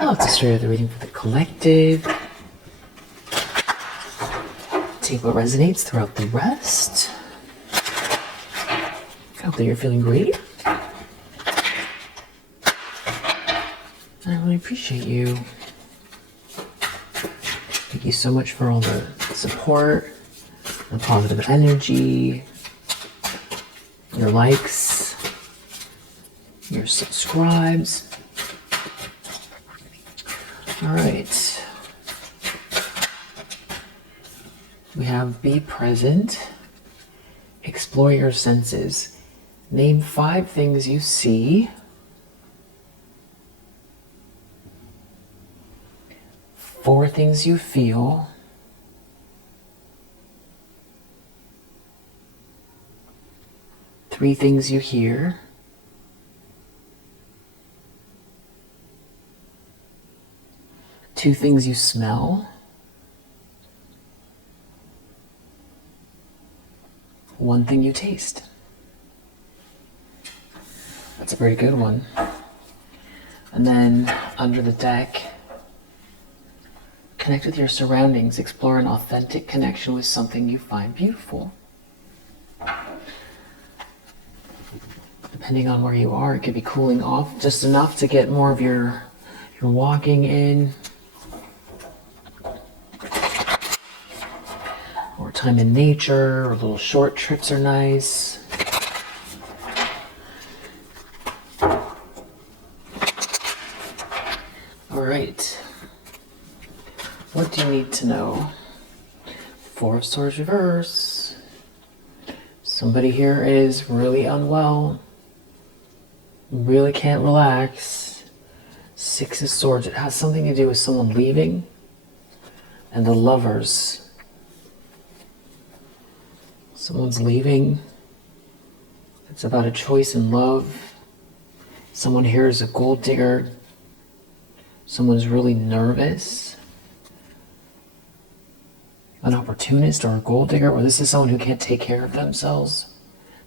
Oh, it's a straight other reading for the collective. Take what resonates throughout the rest. I hope that you're feeling great. I really appreciate you. Thank you so much for all the support, the positive energy, your likes, your subscribes. All right. We have be present, explore your senses. Name 5 things you see, 4 things you feel, 3 things you hear, 2 things you smell, 1 thing you taste. That's a very good one. And then under the deck, connect with your surroundings. Explore an authentic connection with something you find beautiful. Depending on where you are, it could be cooling off just enough to get more of your walking in. Or time in nature, or little short trips are nice. All right. What do you need to know? 4 of Swords reverse. Somebody here is really unwell. Really can't relax. 6 of Swords. It has something to do with someone leaving. And the Lovers. Someone's leaving. It's about a choice in love. Someone here is a gold digger. Someone's really nervous. An opportunist or a gold digger, or this is someone who can't take care of themselves.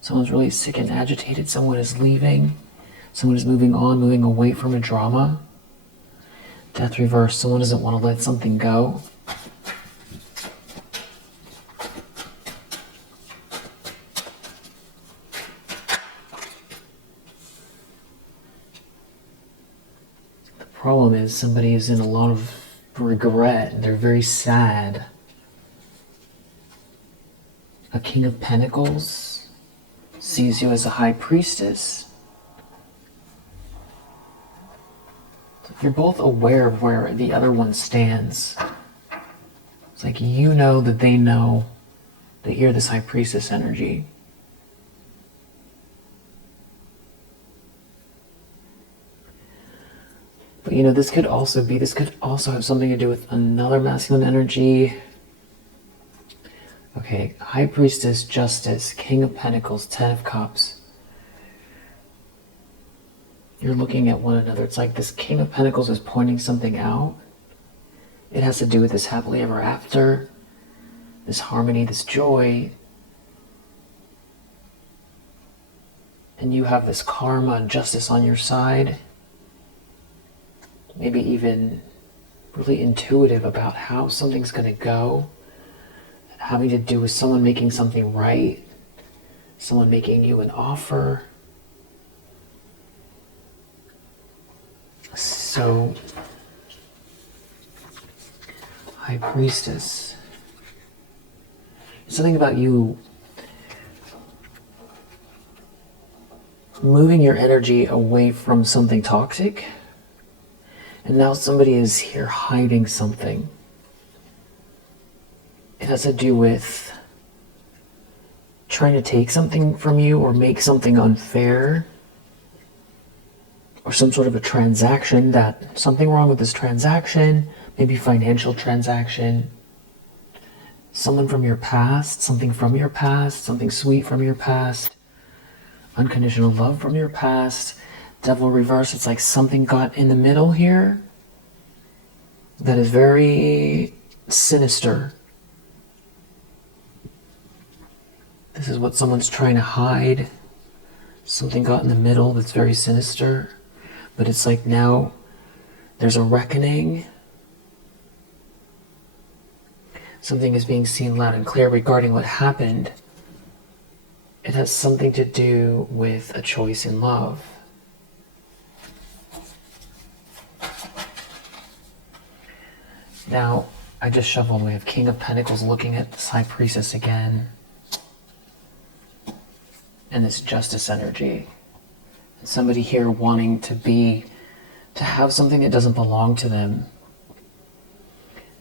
Someone's really sick and agitated. Someone is leaving. Someone is moving on, moving away from a drama. Death reverse. Someone doesn't want to let something go. The problem is somebody is in a lot of regret. They're very sad. A King of Pentacles sees you as a High Priestess. You're both aware of where the other one stands. It's like you know that they know that you're this High Priestess energy. But you know, this could also have something to do with another masculine energy. Okay, High Priestess, Justice, King of Pentacles, 10 of Cups. You're looking at one another. It's like this King of Pentacles is pointing something out. It has to do with this happily ever after, this harmony, this joy. And you have this karma and justice on your side. Maybe even really intuitive about how something's going to go. Having to do with someone making something right, someone making you an offer. So, High Priestess. Something about you moving your energy away from something toxic, and now somebody is here hiding something. It has to do with trying to take something from you or make something unfair, or some sort of a transaction that something wrong with this transaction, maybe financial transaction, someone from your past, something from your past, something sweet from your past, unconditional love from your past. Devil reverse, it's like something got in the middle here that is very sinister. This is what someone's trying to hide. Something got in the middle that's very sinister. But it's like now There's a reckoning. Something is being seen loud and clear regarding what happened. It has something to do with a choice in love. Now, I just shuffled. We have King of Pentacles looking at this High Priestess again. And this Justice energy. And somebody here wanting to have something that doesn't belong to them.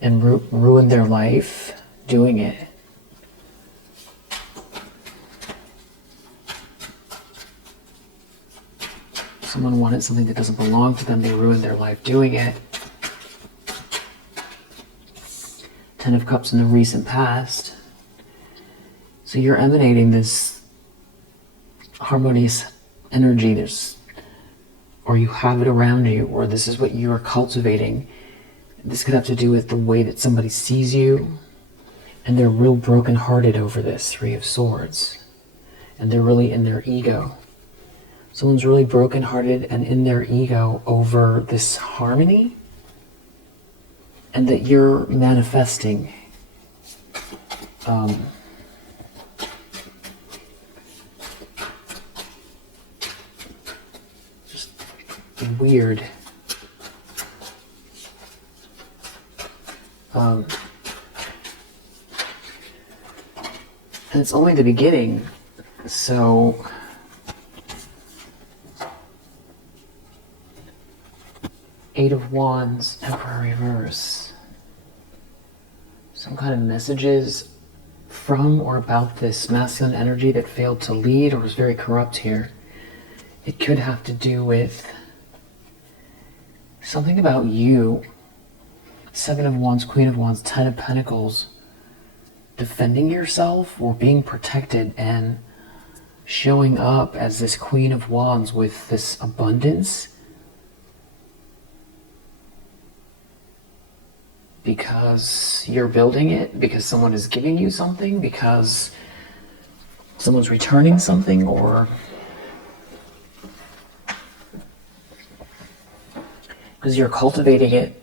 And ruin their life doing it. Someone wanted something that doesn't belong to them. They ruined their life doing it. Ten of Cups in the recent past. So you're emanating this harmonious energy. Or you have it around you, or this is what you are cultivating. This could have to do with the way that somebody sees you, and they're real brokenhearted over this, Three of Swords. And they're really in their ego. Someone's really brokenhearted and in their ego over this harmony, and that you're manifesting. Just weird. And it's only the beginning, so Eight of Wands, Emperor reverse. Some kind of messages from or about this masculine energy that failed to lead or was very corrupt here. It could have to do with something about you. Seven of Wands, Queen of Wands, Ten of Pentacles. Defending yourself or being protected and showing up as this Queen of Wands with this abundance. Because you're building it, because someone is giving you something, because someone's returning something, or because you're cultivating it.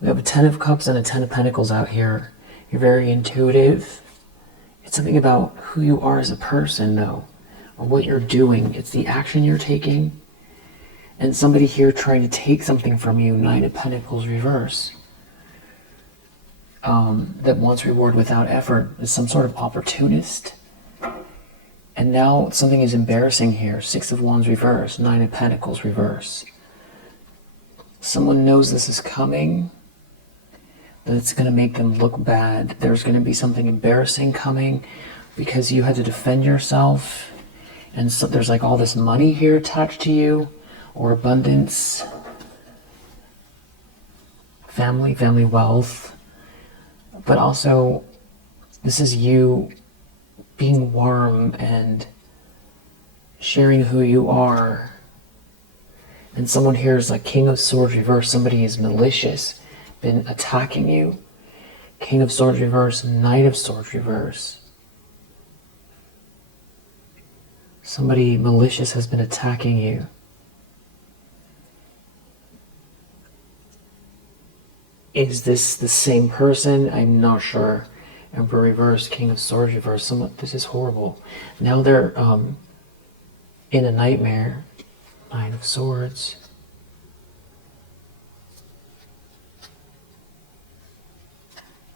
We have a Ten of Cups and a Ten of Pentacles out here. You're very intuitive. It's something about who you are as a person, though, or what you're doing. It's the action you're taking. And somebody here trying to take something from you, Nine of Pentacles reverse. That wants reward without effort, is some sort of opportunist. And now something is embarrassing here. Six of Wands reverse, Nine of Pentacles reverse. Someone knows this is coming, that it's going to make them look bad. There's going to be something embarrassing coming because you had to defend yourself. And so there's like all this money here attached to you, or abundance, family wealth. But also, this is you being warm and sharing who you are. And someone here is like King of Swords reverse. Somebody is malicious, been attacking you. King of Swords reverse, Knight of Swords reverse. Somebody malicious has been attacking you. Is this the same person? I'm not sure. Emperor reverse, King of Swords reverse. This is horrible. Now they're in a nightmare. Nine of Swords.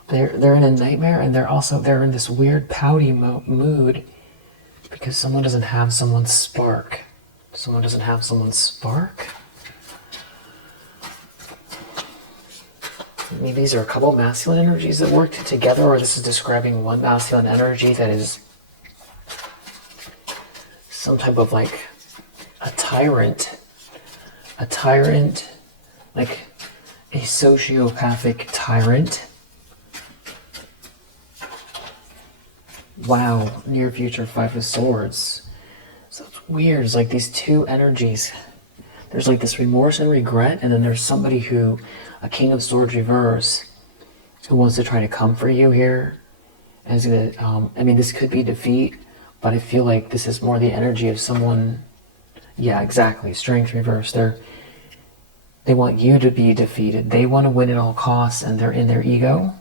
They're in a nightmare, and they're in this weird pouty mood because someone doesn't have someone's spark. Someone doesn't have someone's spark? Maybe these are a couple masculine energies that work together, or this is describing one masculine energy that is some type of like a tyrant, like a sociopathic tyrant. Wow, near future, Five of Swords. So it's weird, it's like these two energies. There's like this remorse and regret, and then there's somebody who, a King of Swords reverse, who wants to try to comfort you here. And is gonna, I mean, this could be defeat, but I feel like this is more the energy of someone. Yeah, exactly. Strength reverse. They want you to be defeated. They want to win at all costs, and they're in their ego.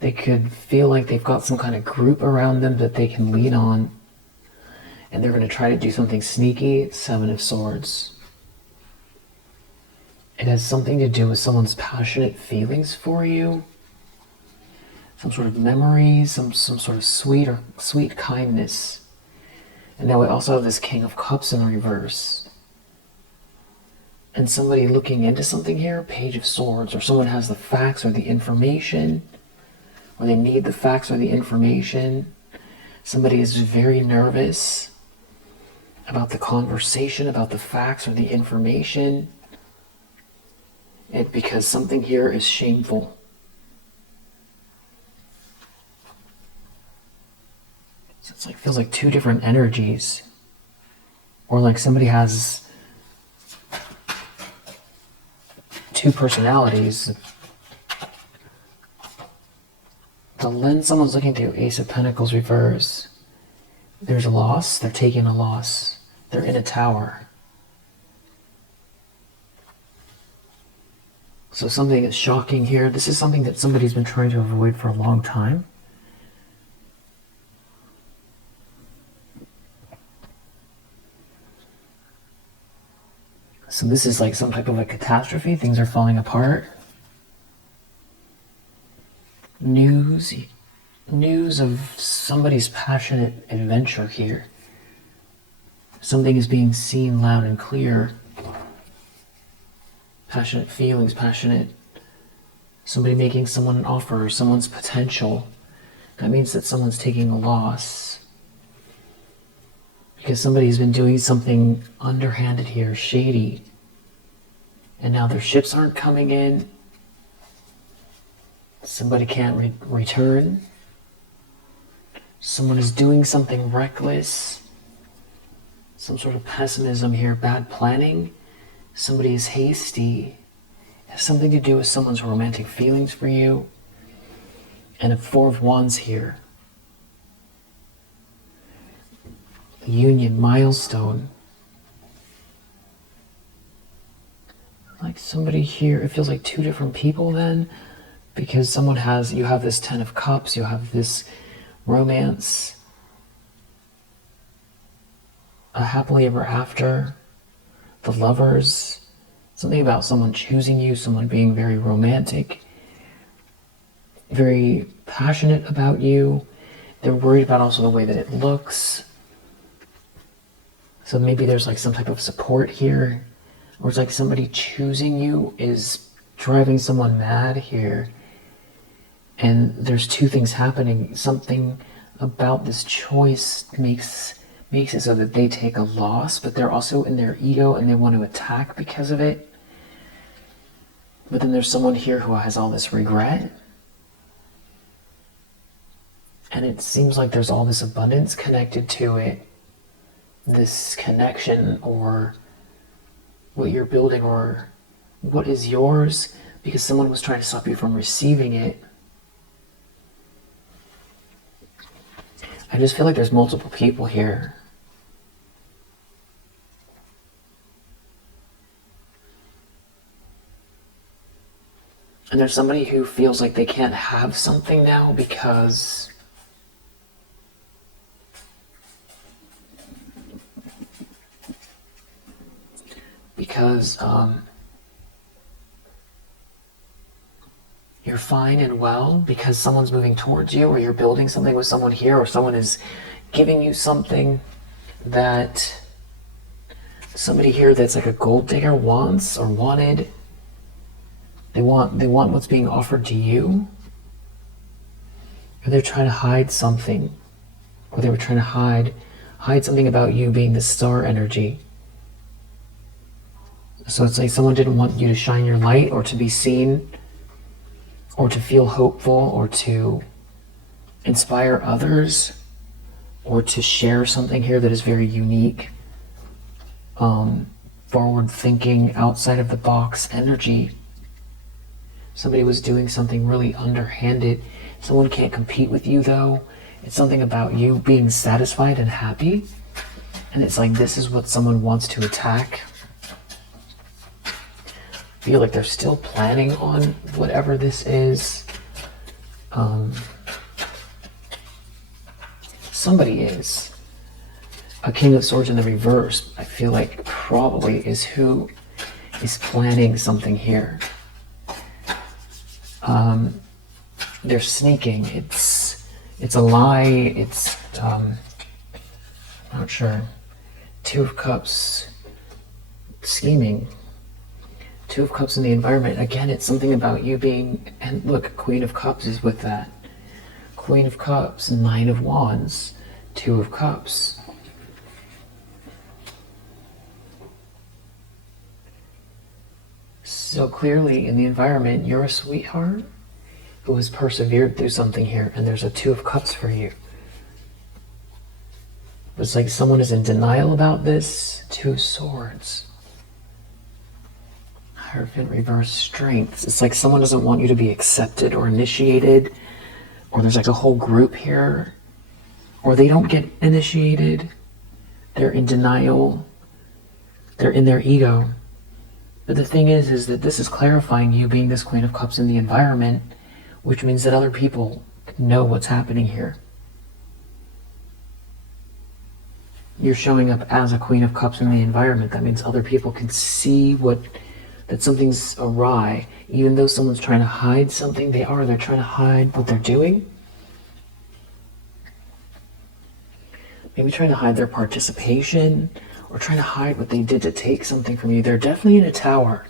They could feel like they've got some kind of group around them that they can lean on, and they're going to try to do something sneaky. Seven of Swords. It has something to do with someone's passionate feelings for you, some sort of memory, some sort of sweet kindness. And now we also have this King of Cups in reverse. And somebody looking into something here, Page of Swords, or someone has the facts or the information, or they need the facts or the information. Somebody is very nervous about the conversation, about the facts or the information, because something here is shameful. So it's like, feels like two different energies, or like somebody has two personalities. The lens someone's looking through, Ace of Pentacles reverse. There's a loss, they're taking a loss. They're in a tower. So something is shocking here. This is something that somebody's been trying to avoid for a long time. So this is like some type of a catastrophe. Things are falling apart. News of somebody's passionate adventure here. Something is being seen loud and clear. Passionate feelings, somebody making someone an offer, someone's potential. That means that someone's taking a loss. Because somebody's been doing something underhanded here, shady. And now their ships aren't coming in. Somebody can't return. Someone is doing something reckless. Some sort of pessimism here, bad planning. Somebody is hasty. It has something to do with someone's romantic feelings for you. And a Four of Wands here. Union, milestone. Like somebody here, it feels like two different people then, because you have this Ten of Cups, you have this romance, a happily ever after, the Lovers, something about someone choosing you, someone being very romantic, very passionate about you. They're worried about also the way that it looks. So maybe there's like some type of support here, or it's like somebody choosing you is driving someone mad here. And there's two things happening. Something about this choice makes it so that they take a loss, but they're also in their ego and they want to attack because of it. But then there's someone here who has all this regret. And it seems like there's all this abundance connected to it. This connection, or what you're building, or what is yours, because someone was trying to stop you from receiving it. I just feel like there's multiple people here. And there's somebody who feels like they can't have something now because you're fine and well, because someone's moving towards you, or you're building something with someone here, or someone is giving you something that somebody here that's like a gold digger wants or wanted. They want what's being offered to you. Or they're trying to hide something. Or they were trying to hide something about you being the star energy. So it's like someone didn't want you to shine your light, or to be seen, or to feel hopeful, or to inspire others, or to share something here that is very unique. Forward thinking, outside of the box energy. Somebody was doing something really underhanded. Someone can't compete with you though. It's something about you being satisfied and happy. And it's like, this is what someone wants to attack. feel like they're still planning on whatever this is. Somebody is. A King of Swords in the reverse, I feel like probably is who is planning something here. They're sneaking. It's a lie. It's I'm not sure. Two of Cups, scheming. Two of Cups in the environment. Again, it's something about you being, and look, Queen of Cups is with that. Queen of Cups, Nine of Wands, Two of Cups. So clearly in the environment, you're a sweetheart who has persevered through something here, and there's a Two of Cups for you. It's like someone is in denial about this. Two of Swords. Hierophant reverse, Strength. It's like someone doesn't want you to be accepted or initiated, or there's like a whole group here, or they don't get initiated. They're in denial. They're in their ego. But the thing is that this is clarifying you being this Queen of Cups in the environment, which means that other people know what's happening here. You're showing up as a Queen of Cups in the environment. That means other people can see that something's awry. Even though someone's trying to hide something, they're trying to hide what they're doing. Maybe trying to hide their participation, or trying to hide what they did to take something from you. They're definitely in a tower.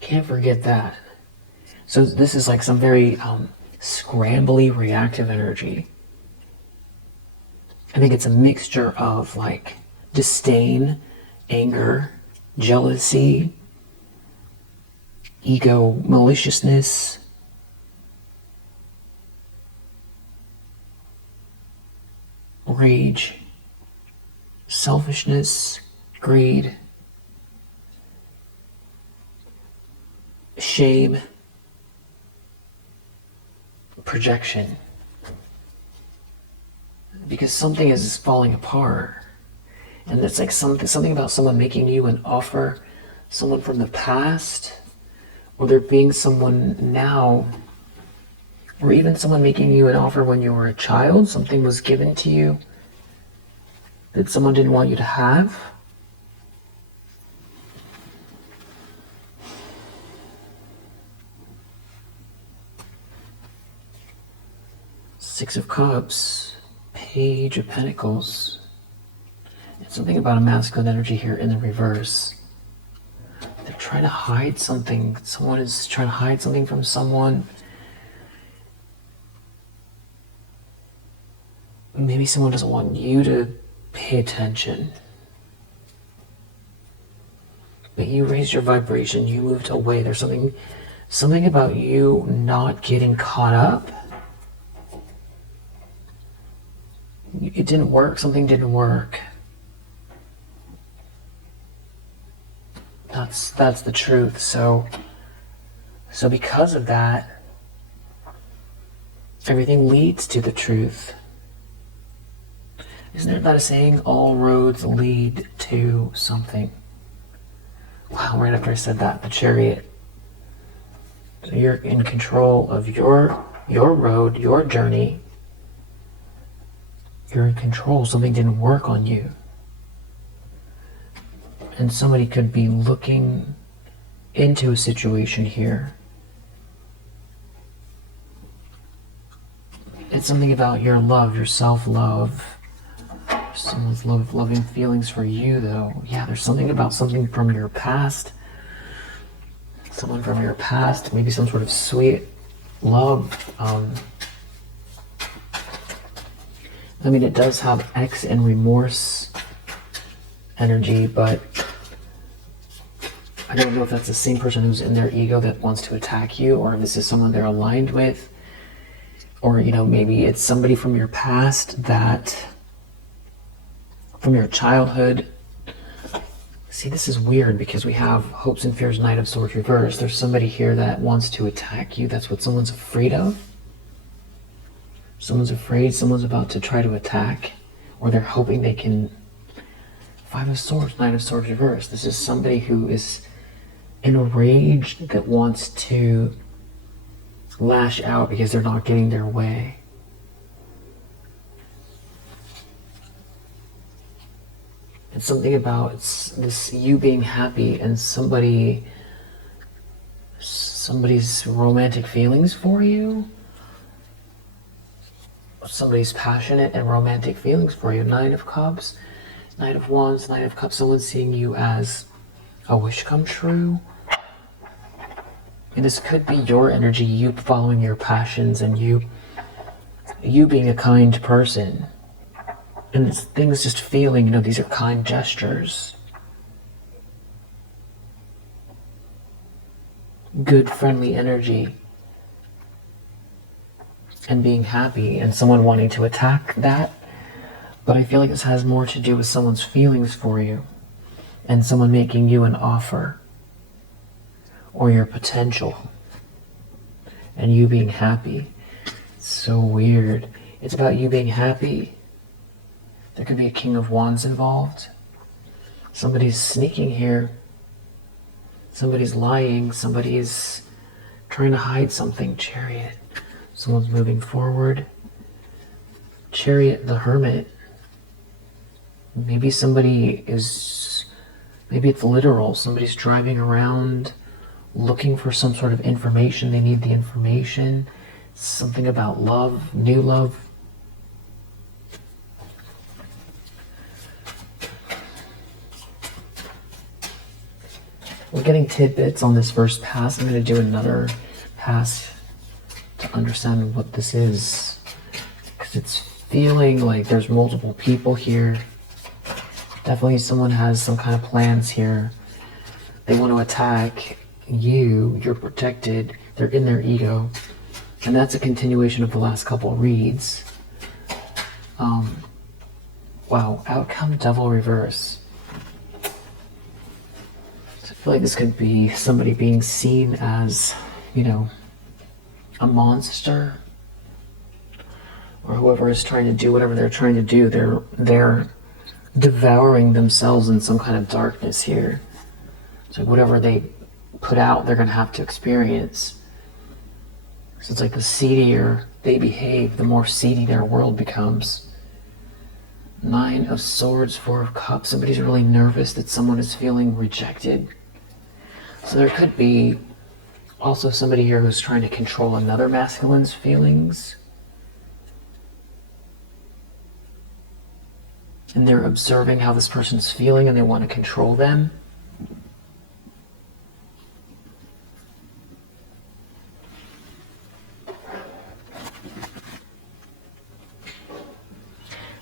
Can't forget that. So this is like some very scrambly, reactive energy. I think it's a mixture of like disdain, anger, jealousy, ego, maliciousness. Rage, selfishness, greed, shame, projection. Because something is falling apart. And it's like something about someone making you an offer, someone from the past, or there being someone now, or even someone making you an offer when you were a child. Something was given to you that someone didn't want you to have. Six of Cups, Page of Pentacles. It's something about a masculine energy here in the reverse. They're trying to hide something. Someone is trying to hide something from someone. Maybe someone doesn't want you to pay attention. But you raised your vibration, you moved away. There's something about you not getting caught up. It didn't work, something didn't work. That's the truth. So because of that, everything leads to the truth. Isn't there that a saying, all roads lead to something? Wow, right after I said that, the Chariot. So you're in control of your road, your journey. You're in control. Something didn't work on you. And somebody could be looking into a situation here. It's something about your love, your self-love. Someone's loving feelings for you, though. Yeah, there's something about something from your past. Someone from your past, maybe some sort of sweet love. I mean, it does have X and remorse energy, but I don't know if that's the same person who's in their ego that wants to attack you, or if this is someone they're aligned with, or, you know, maybe it's somebody from your past that, from your childhood. See, this is weird because we have Hopes and Fears, Knight of Swords reversed. There's somebody here that wants to attack you. That's what someone's afraid of. Someone's afraid, someone's about to try to attack, or they're hoping they can. Five of Swords, Knight of Swords reversed. This is somebody who is enraged, that wants to lash out because they're not getting their way. It's something about this you being happy and somebody's romantic feelings for you. Somebody's passionate and romantic feelings for you. Nine of Cups, Knight of Wands, Knight of Cups. Someone's seeing you as a wish come true. And this could be your energy, you following your passions and you being a kind person. And things just feeling, these are kind gestures. Good, friendly energy. And being happy, and someone wanting to attack that. But I feel like this has more to do with someone's feelings for you. And someone making you an offer. Or your potential. And you being happy. It's so weird. It's about you being happy. There could be a King of Wands involved. Somebody's sneaking here. Somebody's lying. Somebody's trying to hide something. Chariot. Someone's moving forward. Chariot, the Hermit. Maybe it's literal. Somebody's driving around looking for some sort of information. They need the information. Something about love, new love. We're getting tidbits on this first pass. I'm going to do another pass to understand what this is. Because it's feeling like there's multiple people here. Definitely someone has some kind of plans here. They want to attack you. You're protected. They're in their ego. And that's a continuation of the last couple of reads. Wow, outcome Devil reverse. So I feel like this could be somebody being seen as, a monster. Or whoever is trying to do whatever they're trying to do. They're devouring themselves in some kind of darkness here. So whatever they put out, they're going to have to experience. So it's like the seedier they behave, the more seedy their world becomes. 9 of Swords, 4 of Cups. Somebody's really nervous that someone is feeling rejected. So there could be also somebody here who's trying to control another masculine's feelings. And they're observing how this person's feeling and they want to control them.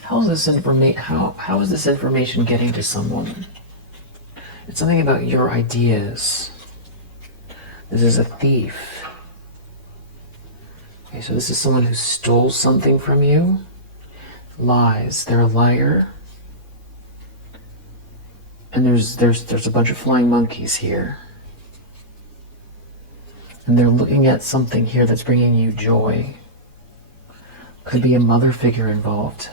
How is this information getting to someone? It's something about your ideas. This is a thief. Okay, so this is someone who stole something from you. Lies. They're a liar. And there's a bunch of flying monkeys here. And they're looking at something here that's bringing you joy. Could be a mother figure involved.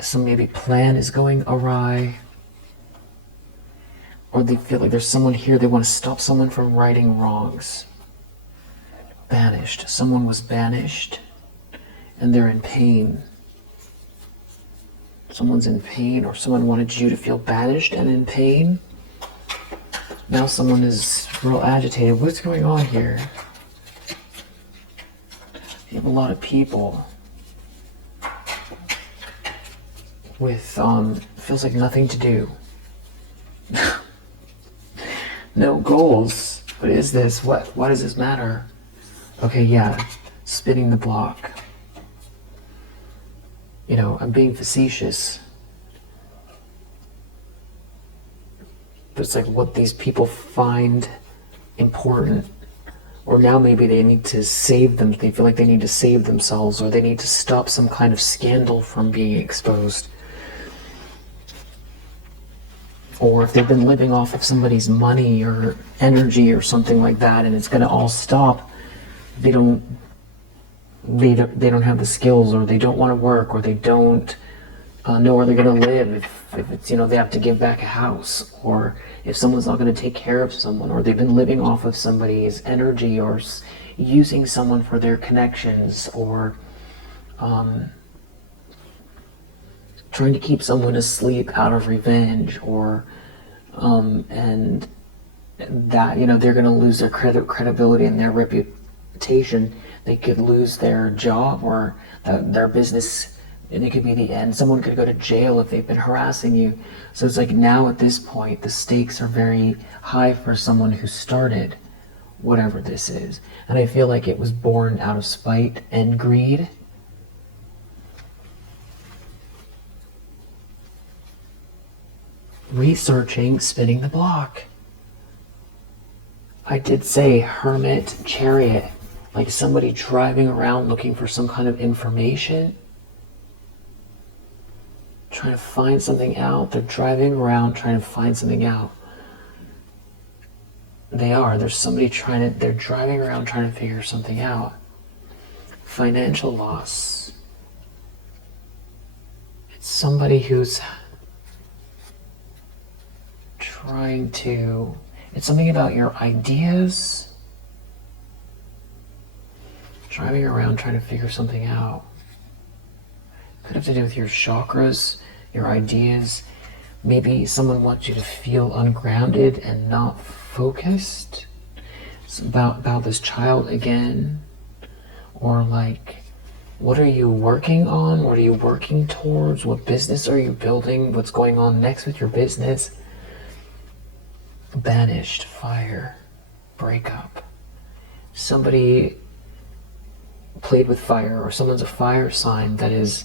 Some maybe plan is going awry. Or they feel like there's someone here, they want to stop someone from righting wrongs. Banished. Someone was banished. And they're in pain. Someone's in pain, or someone wanted you to feel banished and in pain. Now someone is real agitated. What's going on here? You have a lot of people with, feels like nothing to do. No goals. What is this? Why does this matter? Okay, yeah. Spinning the block. I'm being facetious. But it's like what these people find important. Or now maybe they need to save them. They feel like they need to save themselves, or they need to stop some kind of scandal from being exposed. Or if they've been living off of somebody's money or energy or something like that, and it's going to all stop, they don't have the skills, or they don't want to work, or they don't know where they're going to live, if it's, they have to give back a house, or if someone's not going to take care of someone, or they've been living off of somebody's energy, or using someone for their connections, or trying to keep someone asleep out of revenge, or and that, they're going to lose their credibility and their reputation. They could lose their job or their business, and it could be the end. Someone could go to jail if they've been harassing you. So it's like, now at this point, the stakes are very high for someone who started whatever this is. And I feel like it was born out of spite and greed. Researching, spinning the block. I did say hermit, chariot, like somebody driving around looking for some kind of information, trying to find something out. They're driving around trying to find something out. There's somebody they're driving around trying to figure something out. Financial loss. It's somebody who's it's something about your ideas. Driving around trying to figure something out. Could have to do with your chakras, your ideas. Maybe someone wants you to feel ungrounded and not focused. It's about this child again. Or like, what are you working on? What are you working towards? What business are you building? What's going on next with your business? Banished, fire, breakup. Somebody played with fire, or someone's a fire sign that is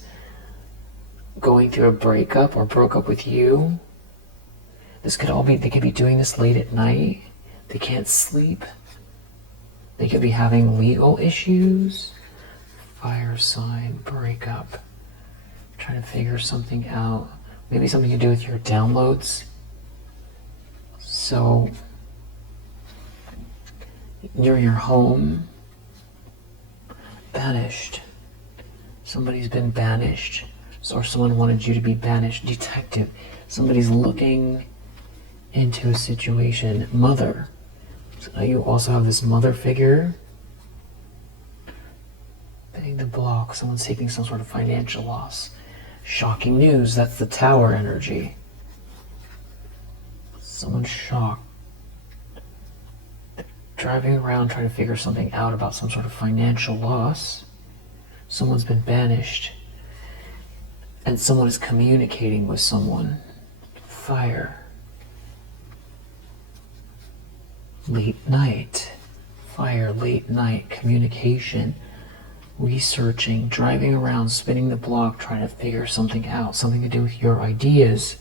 going through a breakup or broke up with you. This could all be, they could be doing this late at night. They can't sleep. They could be having legal issues. Fire sign, breakup. Trying to figure something out. Maybe something to do with your downloads. So, near your home, banished. Somebody's been banished, or someone wanted you to be banished. Detective. Somebody's looking into a situation. Mother. So you also have this mother figure. Hitting the block. Someone's taking some sort of financial loss. Shocking news. That's the tower energy. Someone's shocked. They're driving around trying to figure something out about some sort of financial loss. Someone's been banished. And someone is communicating with someone. Fire. Late night. Fire, late night, communication, researching, driving around, spinning the block, trying to figure something out, something to do with your ideas.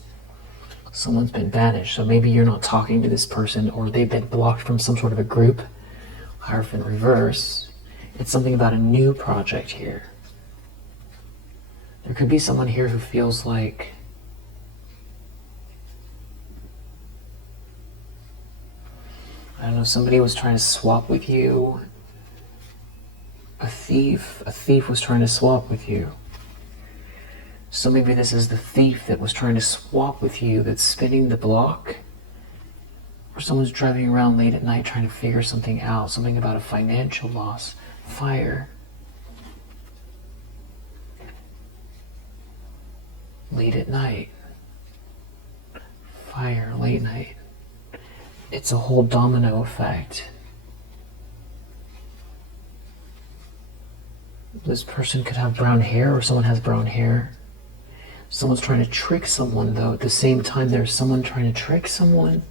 Someone's been banished, so maybe you're not talking to this person, or they've been blocked from some sort of a group. Hierophant reverse. It's something about a new project here. There could be someone here who feels like I don't know, somebody was trying to swap with you. A thief was trying to swap with you. So maybe this is the thief that was trying to swap with you that's spinning the block. Or someone's driving around late at night trying to figure something out, something about a financial loss. Fire. Late at night. Fire, late night. It's a whole domino effect. This person could have brown hair, or someone has brown hair. Someone's trying to trick someone, though. At the same time, there's someone trying to trick someone.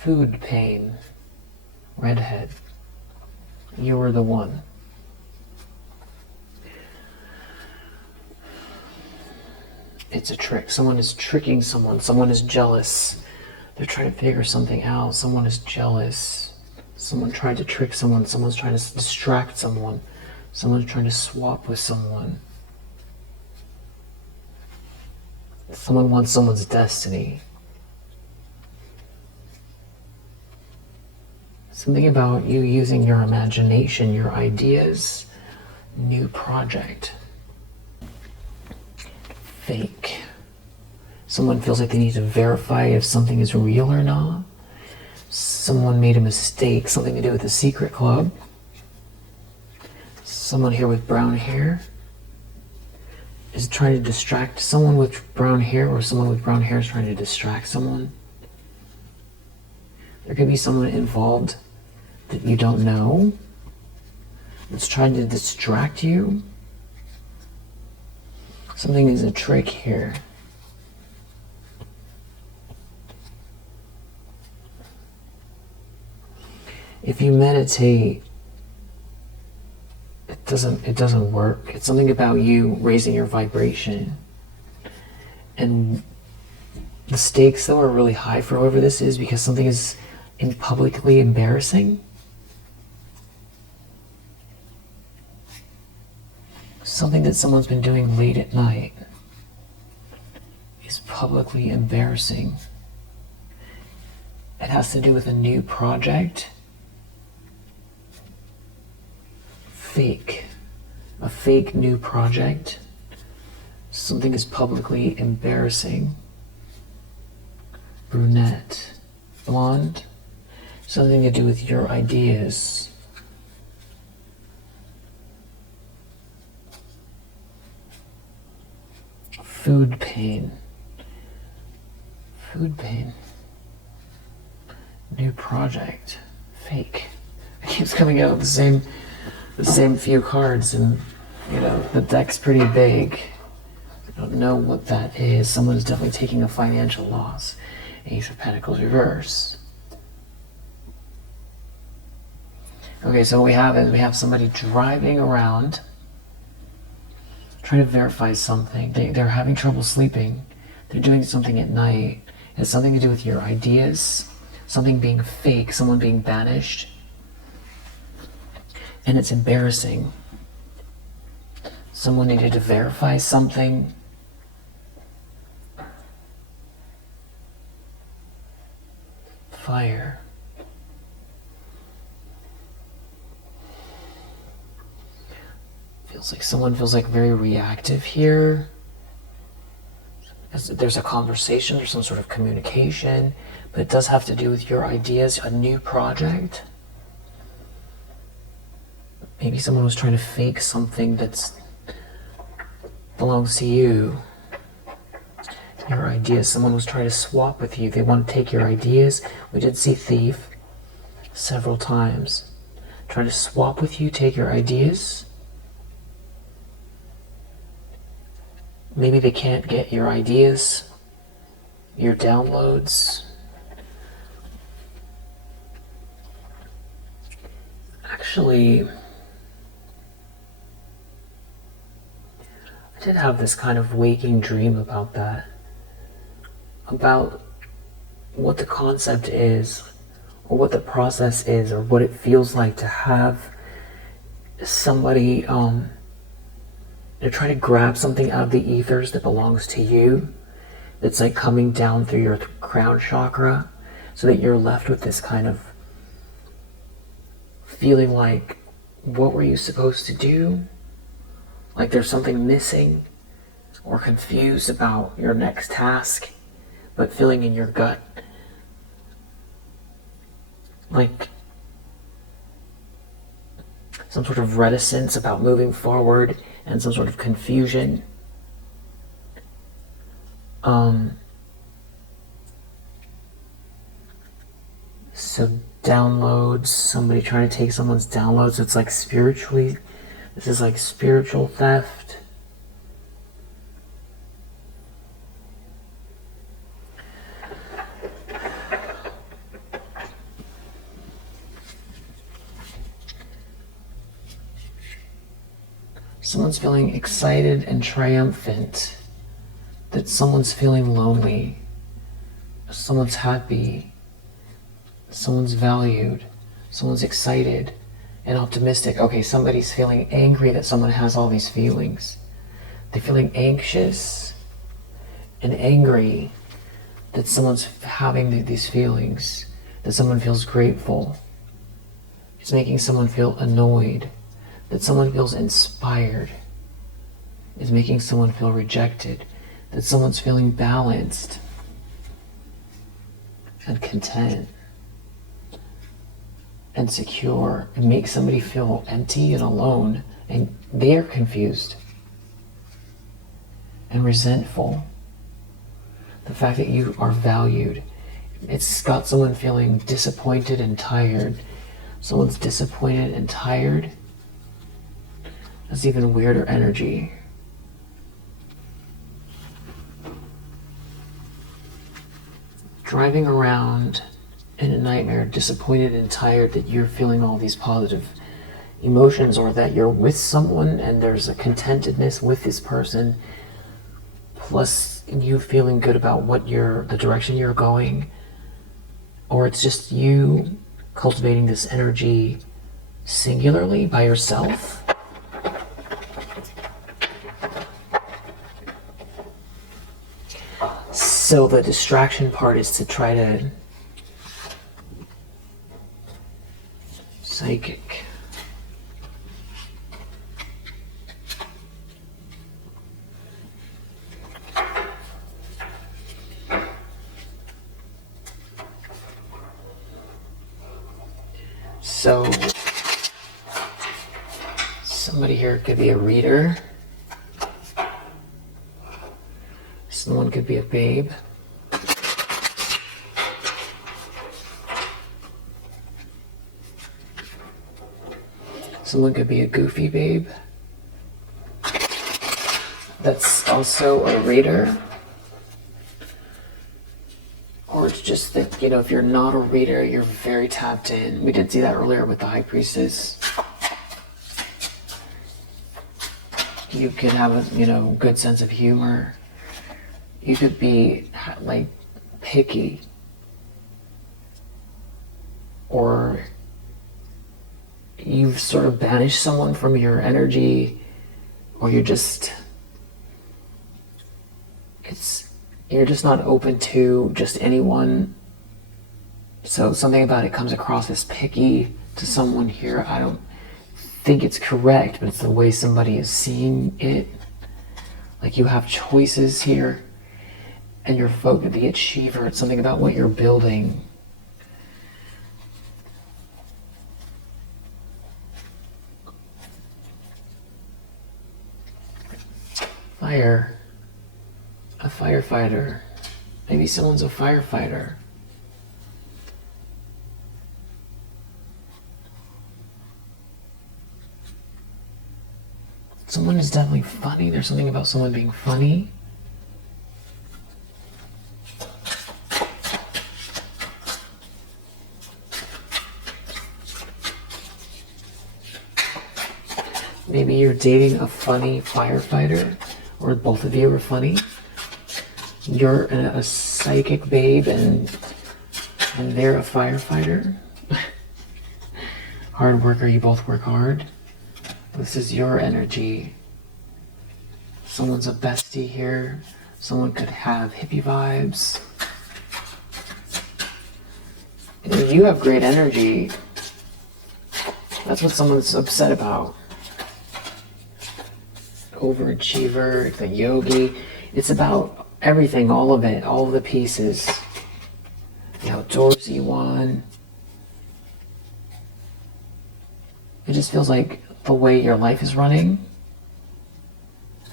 Food pain. Redhead. You were the one. It's a trick. Someone is tricking someone. Someone is jealous. They're trying to figure something out. Someone is jealous. Someone tried to trick someone. Someone's trying to distract someone. Someone's trying to swap with someone. Someone wants someone's destiny. Something about you using your imagination, your ideas. New project. fake. Someone feels like they need to verify if something is real or not. Someone made a mistake, something to do with the secret club. Someone here with brown hair is trying to distract someone with brown hair, or someone with brown hair is trying to distract someone. There could be someone involved that you don't know that's trying to distract you. Something is a trick here. If you meditate, it doesn't work. It's something about you raising your vibration. And the stakes, though, are really high for whoever this is, because something is publicly embarrassing. Something that someone's been doing late at night is publicly embarrassing. It has to do with a new project. A fake new project. Something is publicly embarrassing. Brunette, blonde, something to do with your ideas. Food pain. New project, fake. It keeps coming out with the same few cards, and the deck's pretty big. I don't know what that is. Someone's definitely taking a financial loss. Ace of Pentacles reverse. Okay, so what we have somebody driving around trying to verify something. They're having trouble sleeping. They're doing something at night. It has something to do with your ideas, something being fake, someone being banished. And it's embarrassing. Someone needed to verify something. Fire. Someone feels like very reactive here. There's a conversation, there's some sort of communication, but it does have to do with your ideas, a new project. Maybe someone was trying to fake something that belongs to you. Your ideas, someone was trying to swap with you. They want to take your ideas. We did see thief several times. Trying to swap with you, take your ideas. Maybe they can't get your ideas, your downloads. Actually, I did have this kind of waking dream about that. About what the concept is, or what the process is, or what it feels like to have somebody, they're trying to grab something out of the ethers that belongs to you, that's like coming down through your crown chakra, so that you're left with this kind of feeling like, what were you supposed to do? Like there's something missing, or confused about your next task, but feeling in your gut like some sort of reticence about moving forward, and some sort of confusion. So downloads, somebody trying to take someone's downloads. It's like spiritually, this is like spiritual theft. Someone's feeling excited and triumphant, that someone's feeling lonely, someone's happy, someone's valued, someone's excited and optimistic. Okay, somebody's feeling angry that someone has all these feelings. They're feeling anxious and angry that someone's having these feelings, that someone feels grateful. It's making someone feel annoyed, that someone feels inspired, is making someone feel rejected, that someone's feeling balanced and content and secure, and make somebody feel empty and alone, and they're confused and resentful. The fact that you are valued. It's got someone feeling disappointed and tired. Someone's disappointed and tired. That's even weirder energy. Driving around in a nightmare, disappointed and tired that you're feeling all these positive emotions, or that you're with someone and there's a contentedness with this person, plus you feeling good about the direction you're going, or it's just you cultivating this energy singularly by yourself. So the distraction part is to try to psychic. So somebody here could be a reader. Someone could be a babe. Someone could be a goofy babe. That's also a reader. Or it's just that, if you're not a reader, you're very tapped in. We did see that earlier with the High Priestess. You could have a, good sense of humor. You could be, picky. Or you've sort of banished someone from your energy, or you're just not open to just anyone. So something about it comes across as picky to someone here. I don't think it's correct, but it's the way somebody is seeing it. Like you have choices here, and you're the achiever. It's something about what you're building. Fire. A firefighter. Maybe someone's a firefighter. Someone is definitely funny. There's something about someone being funny. Maybe you're dating a funny firefighter, or both of you are funny. You're a psychic babe and they're a firefighter. Hard worker, you both work hard. This is your energy. Someone's a bestie here. Someone could have hippie vibes. You have great energy. That's what someone's upset about. Overachiever, the yogi. It's about everything, all of it, all of the pieces. The outdoorsy one. It just feels like the way your life is running.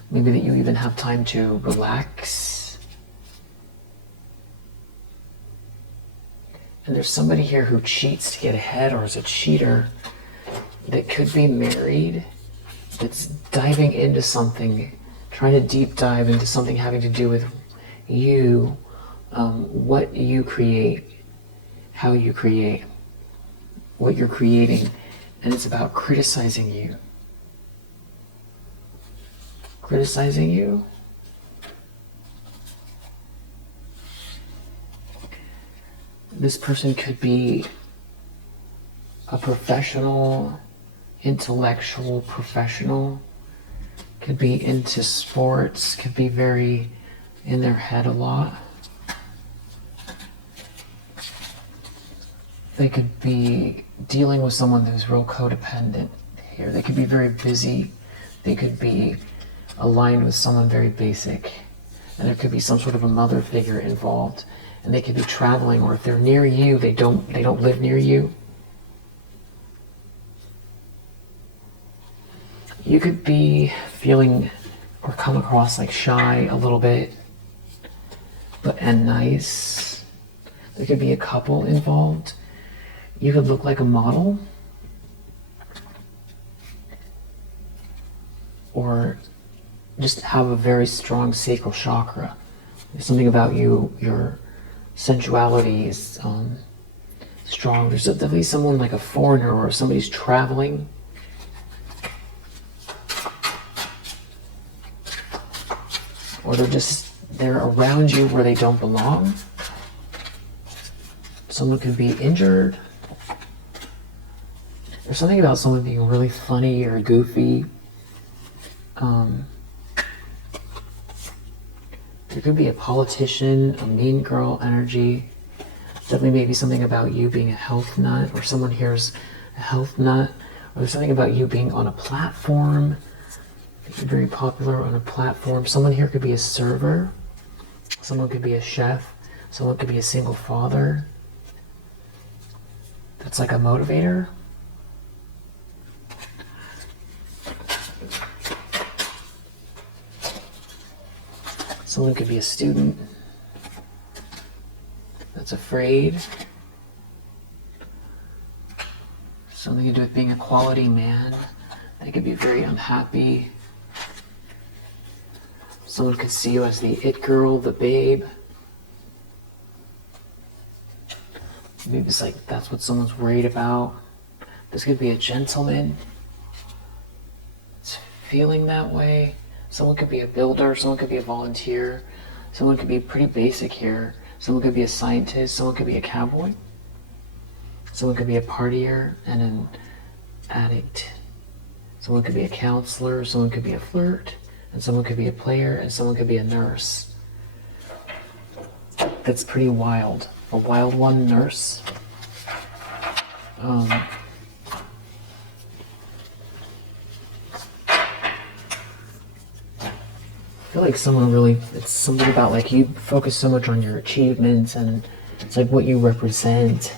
Maybe that you even have time to relax. And there's somebody here who cheats to get ahead, or is a cheater, that could be married, that's diving into something, trying to deep dive into something having to do with you, what you create, how you create, what you're creating, and it's about criticizing you. Criticizing you? This person could be a professional, intellectual professional, could be into sports, could be very in their head a lot. They could be dealing with someone who's real codependent here. They could be very busy. They could be aligned with someone very basic. and there could be some sort of a mother figure involved, and they could be traveling, or if they're near you, they don't live near you. You could be feeling or come across like shy a little bit, and nice. There could be a couple involved. You could look like a model, or just have a very strong sacral chakra. There's something about you, your sensuality is strong. There's definitely someone like a foreigner, or somebody's traveling. Or they're around you where they don't belong. Someone could be injured. There's something about someone being really funny or goofy. There could be a politician, a mean girl energy. Definitely maybe something about you being a health nut, or someone here's a health nut. Or there's something about you being on a platform. You're very popular on a platform. Someone here could be a server. Someone could be a chef. Someone could be a single father. That's like a motivator. Someone could be a student that's afraid. Something to do with being a quality man. They could be very unhappy. Someone could see you as the it girl, the babe. Maybe it's like that's what someone's worried about. This could be a gentleman. It's feeling that way. Someone could be a builder. Someone could be a volunteer. Someone could be pretty basic here. Someone could be a scientist. Someone could be a cowboy. Someone could be a partier and an addict. Someone could be a counselor. Someone could be a flirt. And someone could be a player. And someone could be a nurse. That's pretty wild. A wild one, nurse. I feel like someone really, it's something about like you focus so much on your achievements, and it's like what you represent,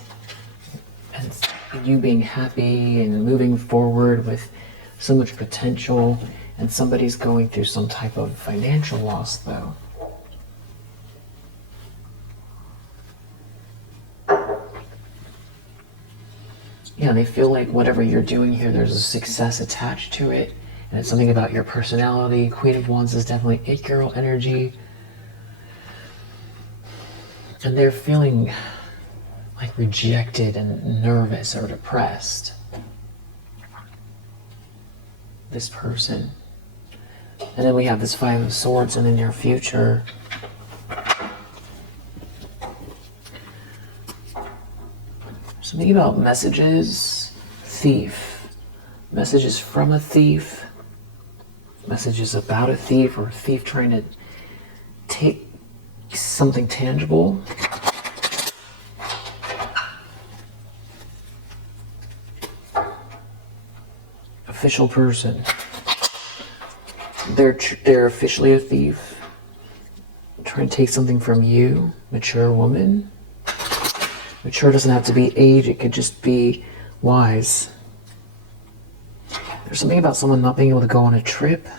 and you being happy and moving forward with so much potential, and somebody's going through some type of financial loss though. Yeah, they feel like whatever you're doing here, there's a success attached to it. And it's something about your personality. Queen of Wands is definitely it girl energy. And they're feeling like rejected and nervous or depressed. This person. And then we have this Five of Swords in the near future. Something about messages, thief. Messages from a thief. Messages about a thief, or a thief trying to take something tangible. Official person. They're officially a thief. Trying to take something from you, mature woman. Mature doesn't have to be age, it could just be wise. There's something about someone not being able to go on a trip.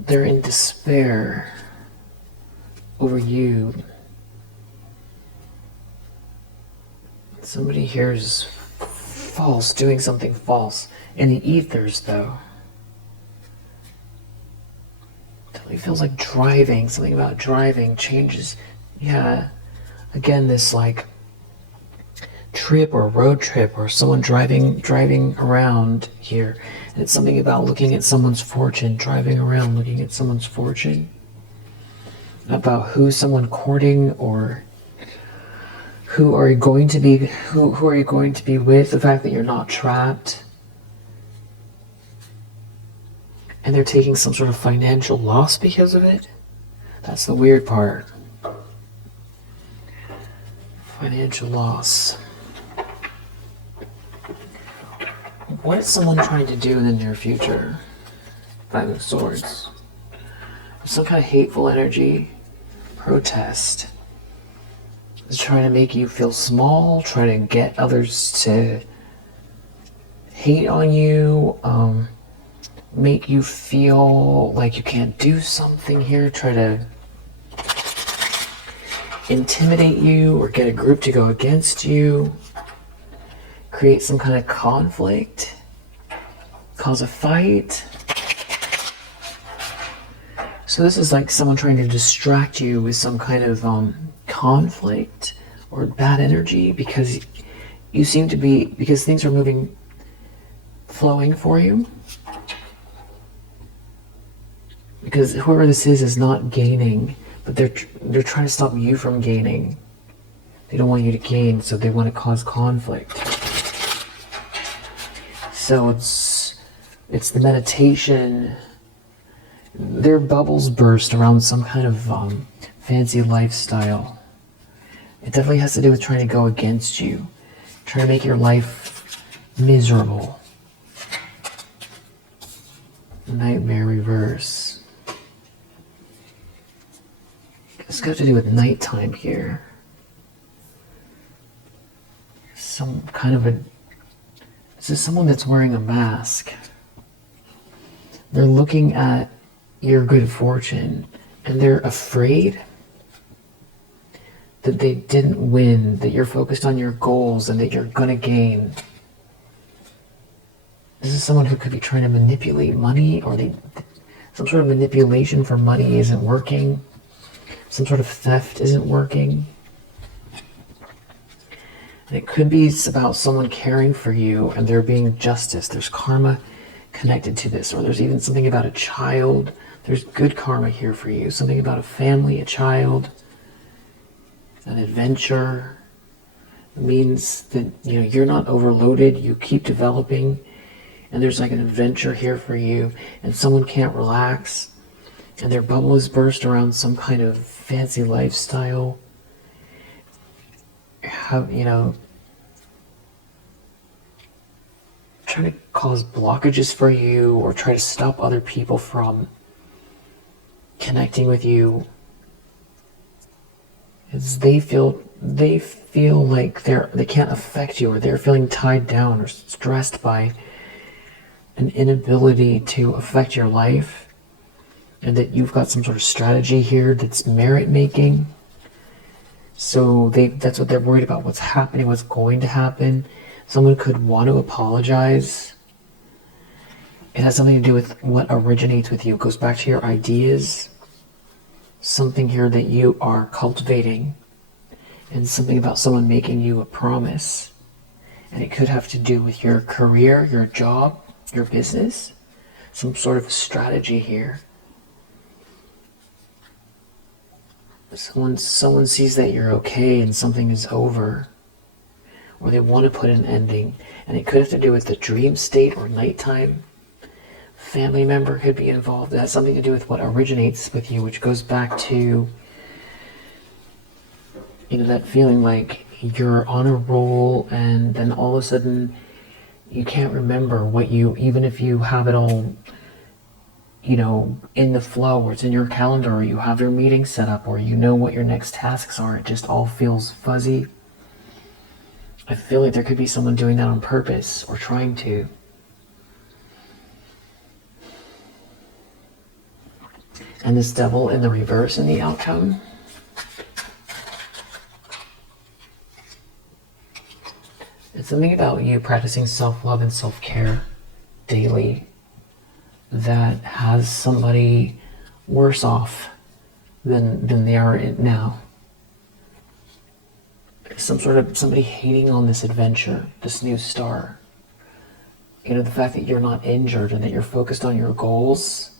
They're in despair over you. Somebody here is false, doing something false. In the ethers, though. It feels like driving, something about driving changes. Yeah. Again, this like trip or road trip, or someone driving around here. And it's something about looking at someone's fortune, driving around looking at someone's fortune. About who someone courting, or who are you going to be with, the fact that you're not trapped. And they're taking some sort of financial loss because of it. That's the weird part. Financial loss. What is someone trying to do in the near future? Five of Swords. Some kind of hateful energy, protest. Is trying to make you feel small, trying to get others to hate on you, make you feel like you can't do something here, try to intimidate you or get a group to go against you, create some kind of conflict, cause a fight. So this is like someone trying to distract you with some kind of conflict or bad energy because you seem to be, because things are flowing for you. Because whoever this is not gaining, but they're trying to stop you from gaining. They don't want you to gain, so they want to cause conflict. So it's the meditation. Their bubbles burst around some kind of fancy lifestyle. It definitely has to do with trying to go against you, trying to make your life miserable. Nightmare reverse. It's got to do with nighttime here. Some kind of this is someone that's wearing a mask. They're looking at your good fortune and they're afraid that they didn't win, that you're focused on your goals and that you're gonna gain. This is someone who could be trying to manipulate money, or some sort of manipulation for money isn't working. Some sort of theft isn't working. And it could be about someone caring for you and there being justice. There's karma connected to this, or there's even something about a child. There's good karma here for you. Something about a family, a child, an adventure. It means that you're not overloaded. You keep developing, and there's like an adventure here for you. And someone can't relax, and their bubble is burst around some kind of fancy lifestyle. Trying to cause blockages for you or try to stop other people from connecting with you. It's they feel like they can't affect you, or they're feeling tied down or stressed by an inability to affect your life, and that you've got some sort of strategy here that's merit making. So that's what they're worried about, what's happening, what's going to happen. Someone could want to apologize. It has something to do with what originates with you. It goes back to your ideas. Something here that you are cultivating. And something about someone making you a promise. And it could have to do with your career, your job, your business. Some sort of strategy here. Someone sees that you're okay and something is over. Or they want to put an ending. And it could have to do with the dream state or nighttime. Family member could be involved. It has something to do with what originates with you, which goes back to that feeling like you're on a roll and then all of a sudden you can't remember even if you have it all in the flow, or it's in your calendar, or you have your meeting set up, or what your next tasks are. It just all feels fuzzy. I feel like there could be someone doing that on purpose or trying to. And this devil in the reverse in the outcome. It's something about you practicing self-love and self-care daily that has somebody worse off than they are now. Somebody hating on this adventure, this new star. The fact that you're not injured and that you're focused on your goals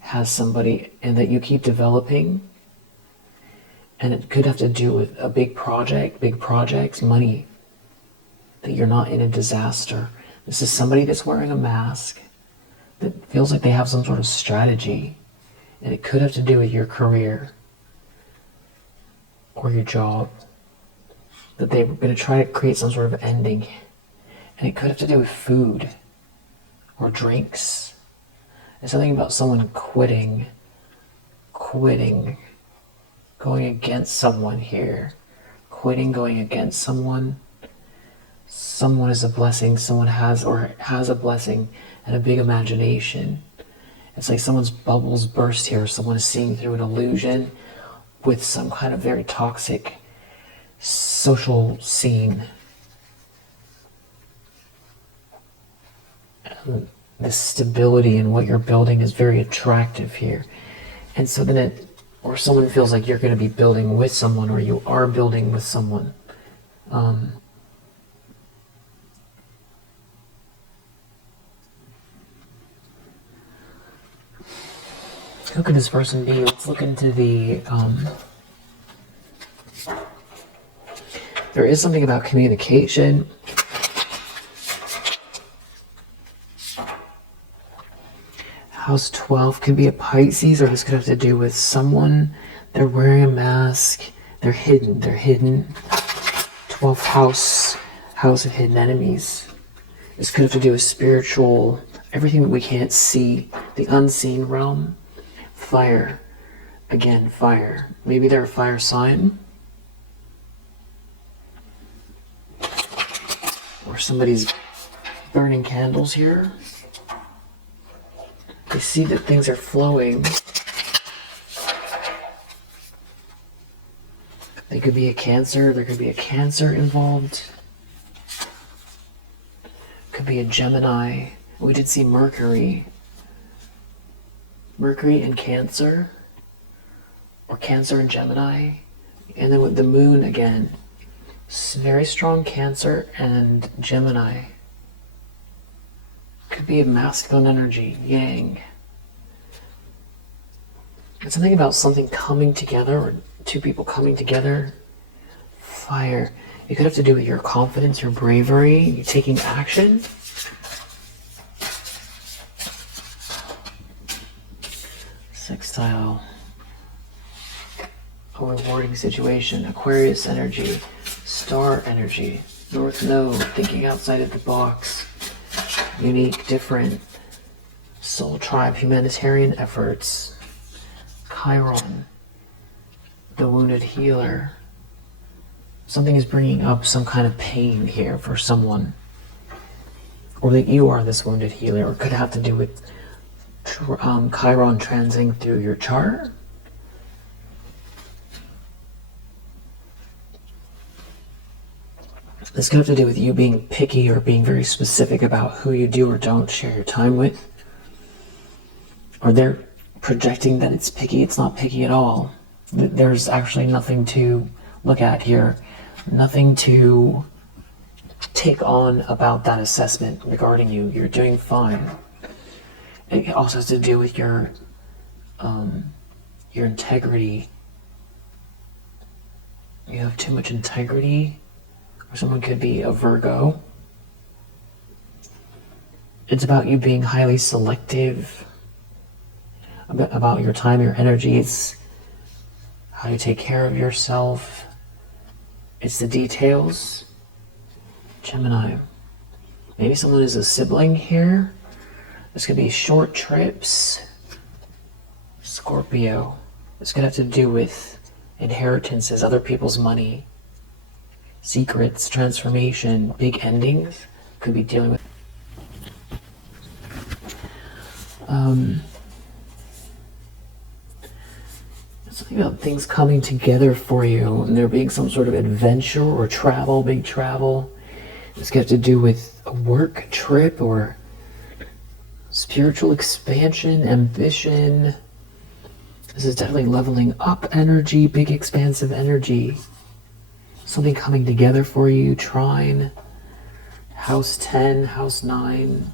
has somebody, and that you keep developing. And it could have to do with a big projects, money, that you're not in a disaster. This is somebody that's wearing a mask that feels like they have some sort of strategy, and it could have to do with your career or your job, that they're going to try to create some sort of ending. And it could have to do with food or drinks. It's something about someone quitting, going against someone here. Quitting, going against someone. Someone is a blessing, someone has a blessing and a big imagination. It's like someone's bubbles burst here. Someone is seeing through an illusion with some kind of very toxic social scene. And this stability in what you're building is very attractive here. And so then or someone feels like you're going to be building with someone, or you are building with someone. Who could this person be? Let's look into the... there is something about communication. House 12 could be a Pisces, or this could have to do with someone. They're wearing a mask. They're hidden. 12th house of hidden enemies. This could have to do with spiritual, everything that we can't see, the unseen realm. Fire. Again, fire. Maybe they're a fire sign. Or somebody's burning candles here. They see that things are flowing. They could be a Cancer. There could be a Cancer involved. Could be a Gemini. We did see Mercury. Mercury and Cancer, or Cancer and Gemini, and then with the moon again, very strong Cancer and Gemini. Could be a masculine energy, Yang. It's something about something coming together, or two people coming together. Fire. It could have to do with your confidence, your bravery, you taking action. Sextile, a rewarding situation. Aquarius energy, star energy, North Node, thinking outside of the box, unique, different, soul tribe, humanitarian efforts. Chiron, the wounded healer. Something is bringing up some kind of pain here for someone, or that you are this wounded healer, or it could have to do with Chiron transiting through your chart. This could have to do with you being picky, or being very specific about who you do or don't share your time with. Or they're projecting that it's picky. It's not picky at all. There's actually nothing to look at here. Nothing to take on about that assessment regarding you. You're doing fine. It also has to do with your integrity. You have too much integrity, or someone could be a Virgo. It's about you being highly selective about your time, your energy. It's how you take care of yourself. It's the details. Gemini. Maybe someone is a sibling here. This could be short trips. Scorpio. This could have to do with inheritances, other people's money, secrets, transformation, big endings. Could be dealing with something about things coming together for you, and there being some sort of adventure or travel, big travel. This could have to do with a work trip or spiritual expansion, ambition. This is definitely leveling up energy, big expansive energy. Something coming together for you. Trine, house 10, house 9.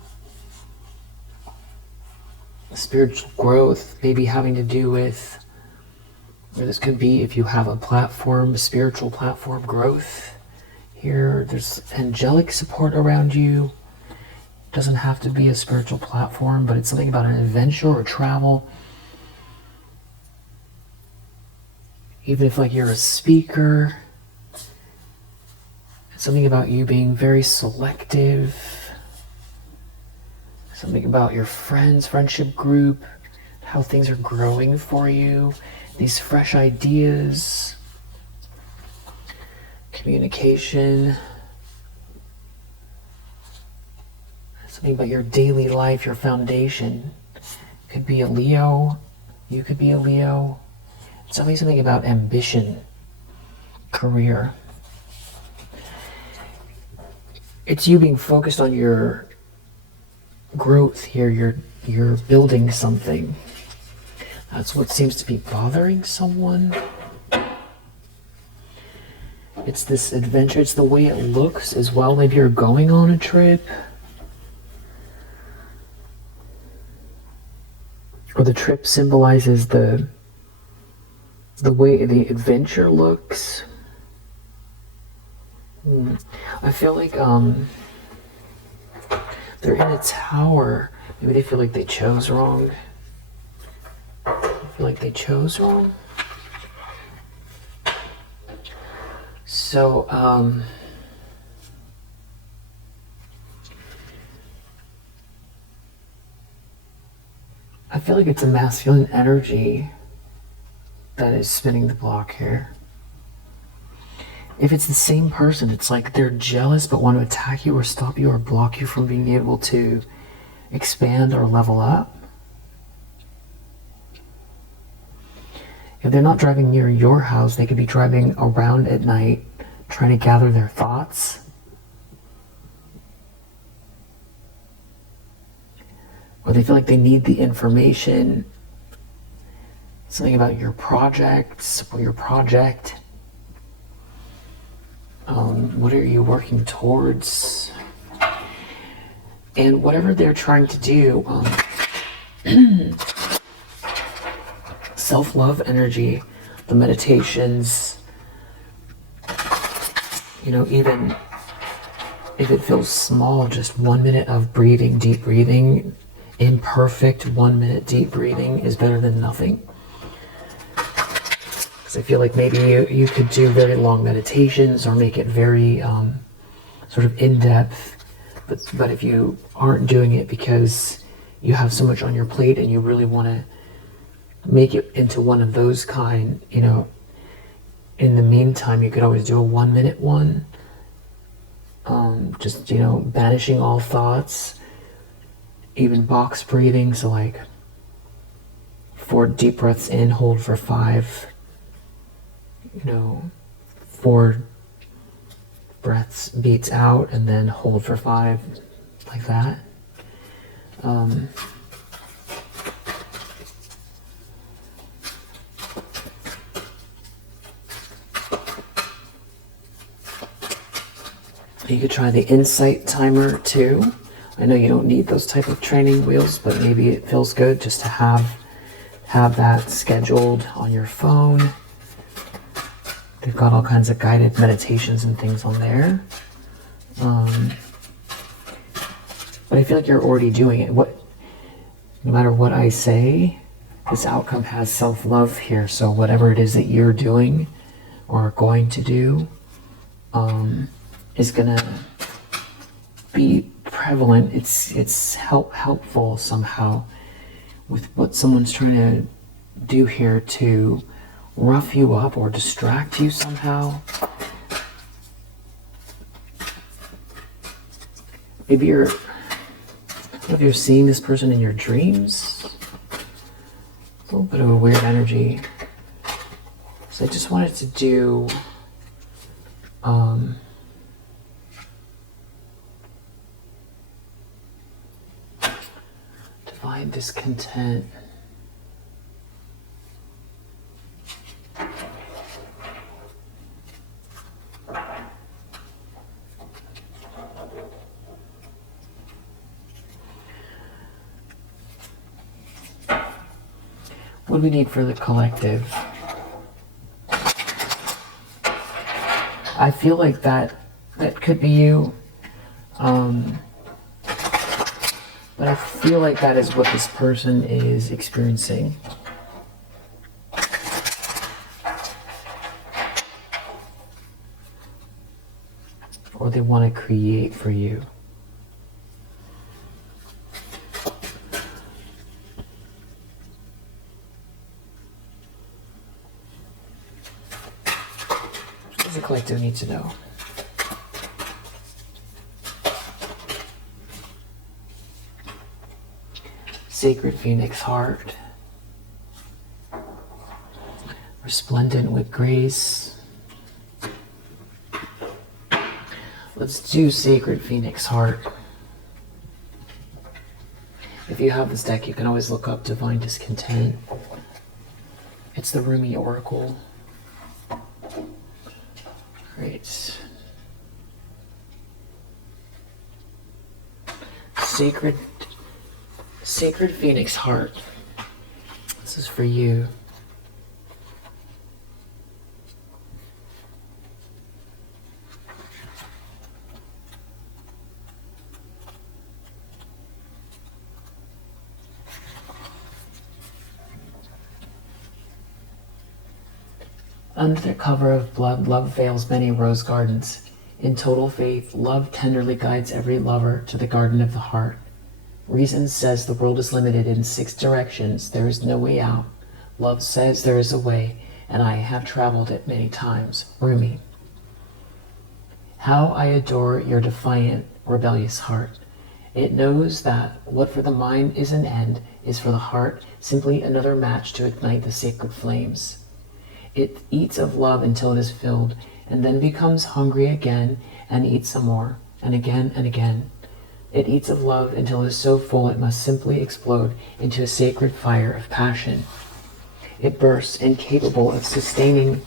Spiritual growth, maybe having to do with, or this could be if you have a platform, spiritual platform growth. Here, there's angelic support around you. Doesn't have to be a spiritual platform, but it's something about an adventure or travel. Even if like you're a speaker, Something about you being very selective. Something about your friends, friendship group, how things are growing for you. These fresh ideas. Communication. Something about your daily life, your foundation. Could be a Leo. You could be a Leo. Something about ambition, career. It's you being focused on your growth here. You're building something. That's what seems to be bothering someone. It's this adventure. It's the way it looks as well. Maybe you're going on a trip. Or the trip symbolizes the way the adventure looks. I feel like they're in a tower. Maybe they feel like they chose wrong. I feel like they chose wrong. So, I feel like it's a masculine energy that is spinning the block here. If it's the same person, it's like they're jealous but want to attack you or stop you or block you from being able to expand or level up. If they're not driving near your house, they could be driving around at night trying to gather their thoughts. Or they feel like they need the information. Something about your projects or your project. What are you working towards? And whatever they're trying to do, self-love energy, the meditations, even if it feels small, just 1 minute of breathing, deep breathing, imperfect 1 minute deep breathing is better than nothing. Because I feel like maybe you could do very long meditations or make it very sort of in-depth, but if you aren't doing it because you have so much on your plate and you really want to make it into one of those kind, in the meantime, you could always do a 1 minute one. Just, banishing all thoughts, even box breathing. So like 4 deep breaths in, hold for 5, 4 breaths beats out and then hold for 5, like that. You could try the insight timer too. I know you don't need those type of training wheels, but maybe it feels good just to have that scheduled on your phone. They've got all kinds of guided meditations and things on there. But I feel like you're already doing it. No matter what I say, this outcome has self-love here. So whatever it is that you're doing or are going to do, is gonna be prevalent. It's helpful somehow with what someone's trying to do here to rough you up or distract you somehow. Maybe I don't know if you're seeing this person in your dreams. It's a little bit of a weird energy. So I just wanted to do divine discontent. What do we need for the collective? I feel like that could be you. But I feel like that is what this person is experiencing. what they want to create for you. What does the collective need to know? Sacred Phoenix heart, resplendent with grace. Let's do Sacred Phoenix heart. If you have this deck, you can always look up Divine Discontent. It's the Rumi Oracle. Great. Sacred Phoenix heart. This is for you. Under the cover of blood, love veils many rose gardens. In total faith, love tenderly guides every lover to the garden of the heart. Reason says the world is limited in 6 directions. There is no way out. Love says there is a way, and I have traveled it many times. Rumi. How I adore your defiant, rebellious heart. It knows that what for the mind is an end is for the heart simply another match to ignite the sacred flames. It eats of love until it is filled, and then becomes hungry again and eats some more, and again and again. It eats of love until it is so full it must simply explode into a sacred fire of passion. It bursts, incapable of sustaining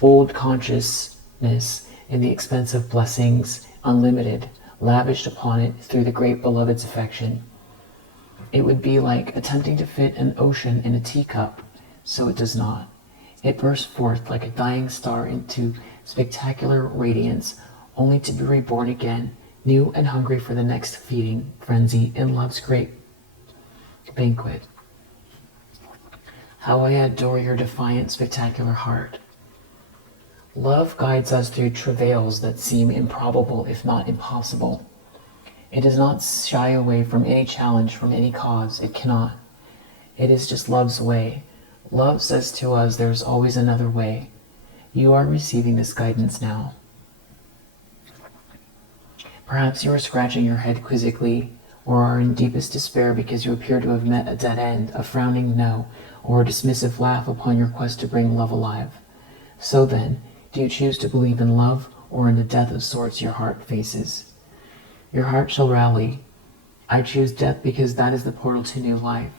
old consciousness in the expense of blessings, unlimited, lavished upon it through the great beloved's affection. It would be like attempting to fit an ocean in a teacup, so it does not. It bursts forth like a dying star into spectacular radiance, only to be reborn again, new and hungry for the next feeding frenzy in love's great banquet. How I adore your defiant, spectacular heart. Love guides us through travails that seem improbable, if not impossible. It does not shy away from any challenge, from any cause. It cannot. It is just love's way. Love says to us there is always another way. You are receiving this guidance now. Perhaps you are scratching your head quizzically, or are in deepest despair because you appear to have met a dead end, a frowning no, or a dismissive laugh upon your quest to bring love alive. So then, do you choose to believe in love, or in the death of sorts your heart faces? Your heart shall rally. I choose death because that is the portal to new life.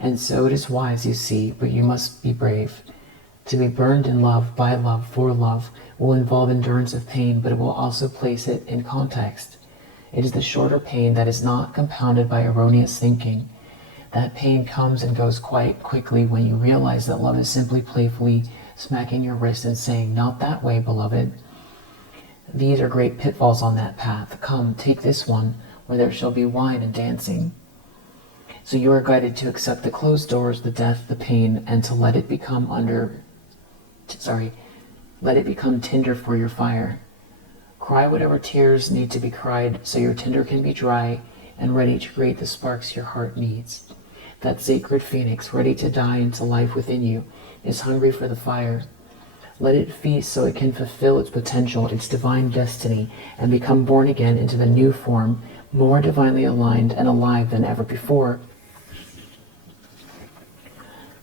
And so it is wise, you see, but you must be brave. To be burned in love, by love, for love, will involve endurance of pain, but it will also place it in context. It is the shorter pain that is not compounded by erroneous thinking. That pain comes and goes quite quickly when you realize that love is simply playfully smacking your wrist and saying, "Not that way, beloved." These are great pitfalls on that path. Come, take this one, where there shall be wine and dancing. So you are guided to accept the closed doors, the death, the pain, and to let it become tinder for your fire. Cry whatever tears need to be cried so your tinder can be dry and ready to create the sparks your heart needs. That sacred phoenix, ready to die into life within you, is hungry for the fire. Let it feast so it can fulfill its potential, its divine destiny, and become born again into the new form, more divinely aligned and alive than ever before.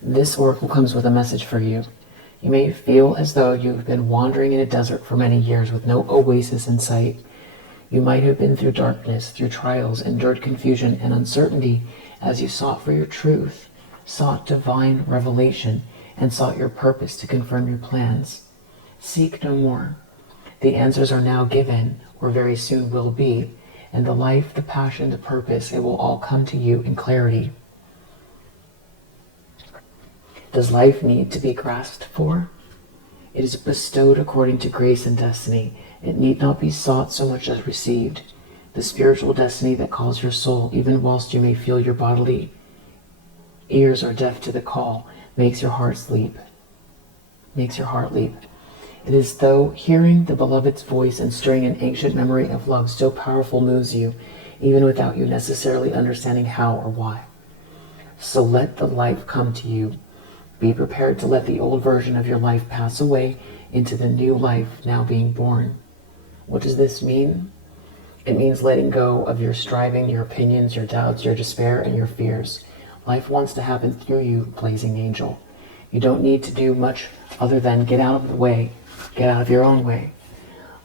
This oracle comes with a message for you. You may feel as though you've been wandering in a desert for many years with no oasis in sight. You might have been through darkness, through trials, endured confusion and uncertainty as you sought for your truth, sought divine revelation, and sought your purpose to confirm your plans. Seek no more. The answers are now given, or very soon will be, and the life, the passion, the purpose, it will all come to you in clarity. Does life need to be grasped for? It is bestowed according to grace and destiny. It need not be sought so much as received. The spiritual destiny that calls your soul, even whilst you may feel your bodily ears are deaf to the call, makes your heart leap. It is though hearing the beloved's voice and stirring an ancient memory of love so powerful moves you, even without you necessarily understanding how or why. So let the life come to you. Be prepared to let the old version of your life pass away into the new life now being born. What does this mean? It means letting go of your striving, your opinions, your doubts, your despair, and your fears. Life wants to happen through you, blazing angel. You don't need to do much other than get out of the way, get out of your own way.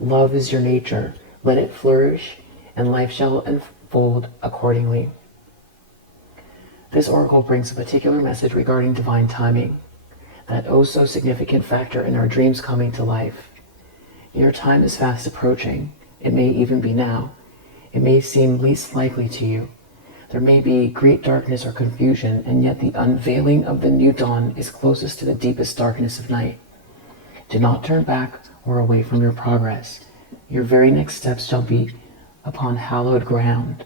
Love is your nature. Let it flourish, and life shall unfold accordingly. This oracle brings a particular message regarding divine timing, that oh so significant factor in our dreams coming to life. Your time is fast approaching. It may even be now. It may seem least likely to you. There may be great darkness or confusion, and yet the unveiling of the new dawn is closest to the deepest darkness of night. Do not turn back or away from your progress. Your very next steps shall be upon hallowed ground,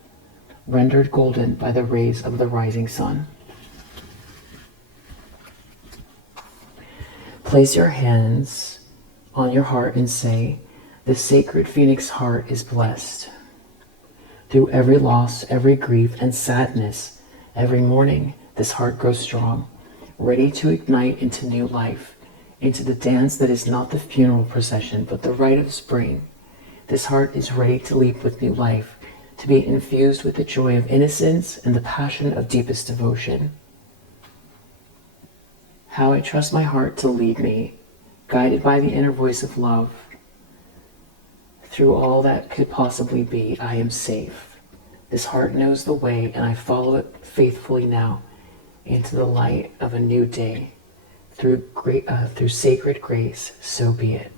rendered golden by the rays of the rising sun. Place your hands on your heart and say, the sacred phoenix heart is blessed. Through every loss, every grief and sadness, every morning, this heart grows strong, ready to ignite into new life, into the dance that is not the funeral procession, but the rite of spring. This heart is ready to leap with new life, to be infused with the joy of innocence and the passion of deepest devotion. How I trust my heart to lead me, guided by the inner voice of love. Through all that could possibly be, I am safe. This heart knows the way, and I follow it faithfully now into the light of a new day. Through sacred grace, so be it.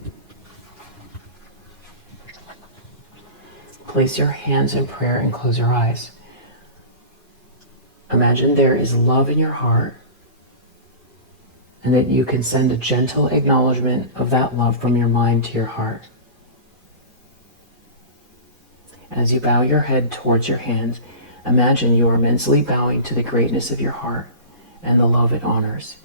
Place your hands in prayer and close your eyes. Imagine there is love in your heart, and that you can send a gentle acknowledgement of that love from your mind to your heart. As you bow your head towards your hands, imagine you are immensely bowing to the greatness of your heart and the love it honors.